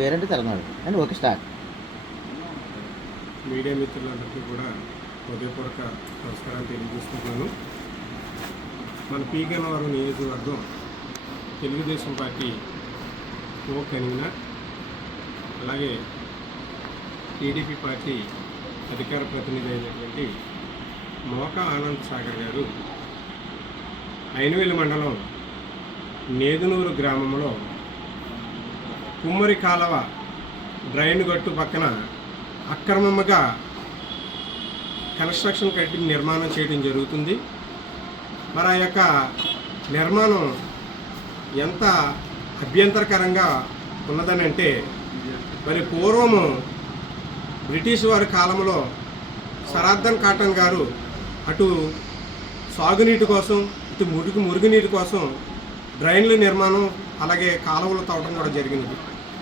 వేరంటే Telangana and okay start. Media మిత్రులందరికీ కూడా హృదయపూర్వక నమస్కారం తెలియజేస్తున్నాను. మన పీగన్నవరం నియోజకవర్గం తెలుగుదేశం పార్టీ కో కన్వీనర్, అలాగే టీడీపీ పార్టీ అధికార ప్రతినిధి అయినటువంటి మోకా ఆనంద్ సాగర్ గారు ఐనవేలు మండలం నేదునూరు గ్రామంలో కుమ్మరి కాలవ డ్రైన్ గట్టు పక్కన అక్రమంగా కన్స్ట్రక్షన్ కట్టి నిర్మాణం చేయడం జరుగుతుంది. మరి ఆ యొక్క నిర్మాణం ఎంత అభ్యంతరకరంగా ఉన్నదని అంటే, మరి పూర్వము బ్రిటిష్ వారి కాలంలో సరార్దన్ కాటన్ గారు అటు సాగునీటి కోసం, ఇటు మురుగునీటి కోసం డ్రైన్ల నిర్మాణం, అలాగే కాలువలు తవ్వడం కూడా జరిగినది.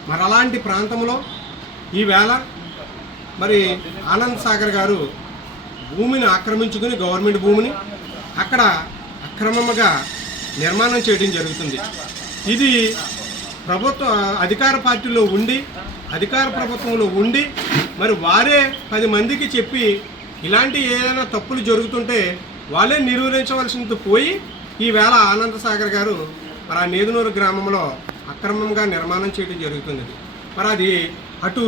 మరి అలాంటి ప్రాంతంలో ఈవేళ మరి ఆనంద్ సాగర్ గారు భూమిని ఆక్రమించుకుని, గవర్నమెంట్ భూమిని అక్కడ అక్రమంగా నిర్మాణం చేయడం జరుగుతుంది. ఇది ప్రభుత్వ అధికార పార్టీలో ఉండి, అధికార ప్రభుత్వంలో ఉండి మరి వారే 10 మందికి చెప్పి ఇలాంటి ఏదైనా తప్పులు జరుగుతుంటే వాళ్ళే నిర్వహించవలసింది పోయి ఈవేళ ఆనంద్ సాగర్ గారు మరి ఆ నేదునూరు గ్రామంలో అక్రమంగా నిర్మాణం చేయడం జరుగుతుంది. మరి అది అటు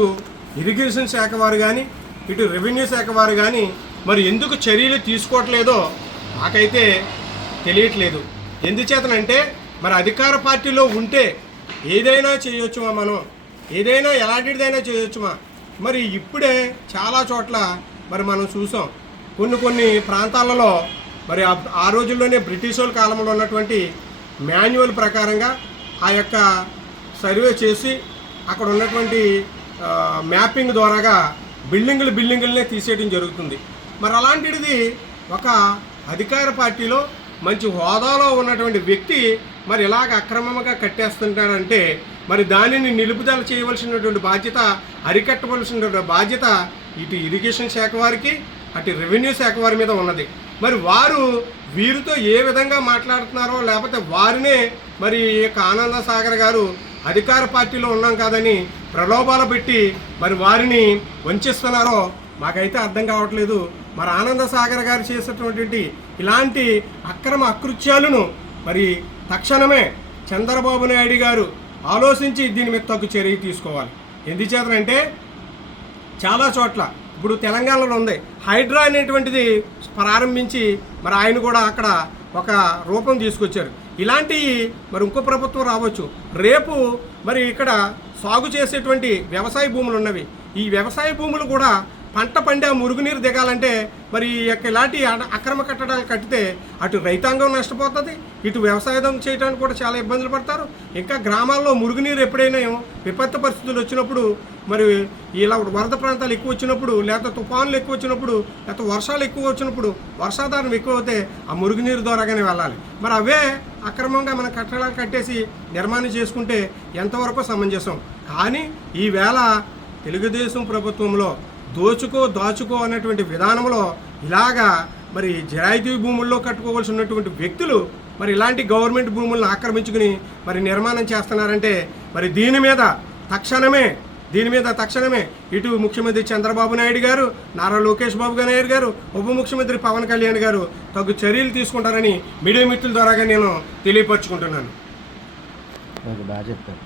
ఇరిగేషన్ శాఖ వారు కానీ, ఇటు రెవెన్యూ శాఖ వారు కానీ మరి ఎందుకు చర్యలు తీసుకోవట్లేదో నాకైతే తెలియట్లేదు. ఎందుచేతనంటే మరి అధికార పార్టీలో ఉంటే ఏదైనా చేయొచ్చుమా, మనం ఏదైనా ఎలాంటిదైనా చేయొచ్చుమా. మరి ఇప్పుడే చాలా చోట్ల మరి మనం చూసాం, కొన్ని ప్రాంతాలలో మరి ఆ రోజుల్లోనే బ్రిటిష్ వాళ్ళ కాలంలో ఉన్నటువంటి మాన్యువల్ ప్రకారంగా ఆ యొక్క సర్వే చేసి అక్కడ ఉన్నటువంటి మ్యాపింగ్ ద్వారాగా బిల్డింగులనే తీసేయడం జరుగుతుంది. మరి అలాంటిది ఒక అధికార పార్టీలో మంచి హోదాలో ఉన్నటువంటి వ్యక్తి మరి ఇలాగ అక్రమంగా కట్టేస్తుంటాడంటే మరి దానిని నిలుపుదల చేయవలసినటువంటి బాధ్యత, అరికట్టవలసినటువంటి బాధ్యత ఇటు ఇరిగేషన్ శాఖ వారికి, అటు రెవెన్యూ శాఖ వారి మీద ఉన్నది. మరి వారు వీరితో ఏ విధంగా మాట్లాడుతున్నారో, లేకపోతే వారినే మరి ఆనంద సాగర్ గారు అధికార పార్టీలో ఉన్నాం కాదని ప్రలోభాలు పెట్టి మరి వారిని వంచిస్తున్నారో మాకైతే అర్థం కావట్లేదు. మరి ఆనంద సాగర్ గారు చేసేటటువంటి ఇలాంటి అక్రమ అకృత్యాలను మరి తక్షణమే చంద్రబాబు నాయుడు గారు ఆలోచించి దీని మీద తగ్గు చర్య తీసుకోవాలి. ఎందుచేతనంటే చాలా చోట్ల ఇప్పుడు తెలంగాణలో ఉంది హైడ్రా అనేటువంటిది ప్రారంభించి మరి ఆయన కూడా అక్కడ ఒక రూపం తీసుకొచ్చారు. ఇలాంటివి మరి ఇంకో ప్రభుత్వం రావచ్చు. రేపు మరి ఇక్కడ సాగు చేసేటువంటి వ్యవసాయ భూములు ఉన్నవి. ఈ వ్యవసాయ భూములు కూడా పంట పండి ఆ మురుగునీరు దిగాలంటే మరి ఇలాంటి అక్రమ కట్టడాలు కట్టితే అటు రైతాంగం నష్టపోతుంది, ఇటు వ్యవసాయం చేయడానికి కూడా చాలా ఇబ్బందులు పడతారు. ఇంకా గ్రామాల్లో మురుగునీరు ఎప్పుడైనా విపత్తు పరిస్థితులు వచ్చినప్పుడు, మరి ఇలా వరద ప్రాంతాలు ఎక్కువ వచ్చినప్పుడు, లేకపోతే తుఫాన్లు ఎక్కువ వచ్చినప్పుడు, లేకపోతే వర్షాలు ఎక్కువ వచ్చినప్పుడు, వర్షాధారం ఎక్కువ అవుతే ఆ మురుగునీరు ద్వారాగానే వెళ్ళాలి. మరి అవే అక్రమంగా మన కట్టడాలు కట్టేసి నిర్మాణం చేసుకుంటే ఎంతవరకు సమంజసం. కానీ ఈవేళ తెలుగుదేశం ప్రభుత్వంలో దాచుకో అనేటువంటి విధానంలో ఇలాగా మరి జరాయితీ భూముల్లో కట్టుకోవాల్సి ఉన్నటువంటి వ్యక్తులు మరి ఇలాంటి గవర్నమెంట్ భూములను ఆక్రమించుకుని మరి నిర్మాణం చేస్తున్నారంటే మరి దీని మీద తక్షణమే ఇటు ముఖ్యమంత్రి చంద్రబాబు నాయుడు గారు, నారా లోకేష్ బాబు నాయుడు గారు, ఉప ముఖ్యమంత్రి పవన్ కళ్యాణ్ గారు తగు చర్యలు తీసుకుంటారని మీడియా మిత్రుల ద్వారాగా నేను తెలియపరచుకుంటున్నాను. బాగా చెప్తాను.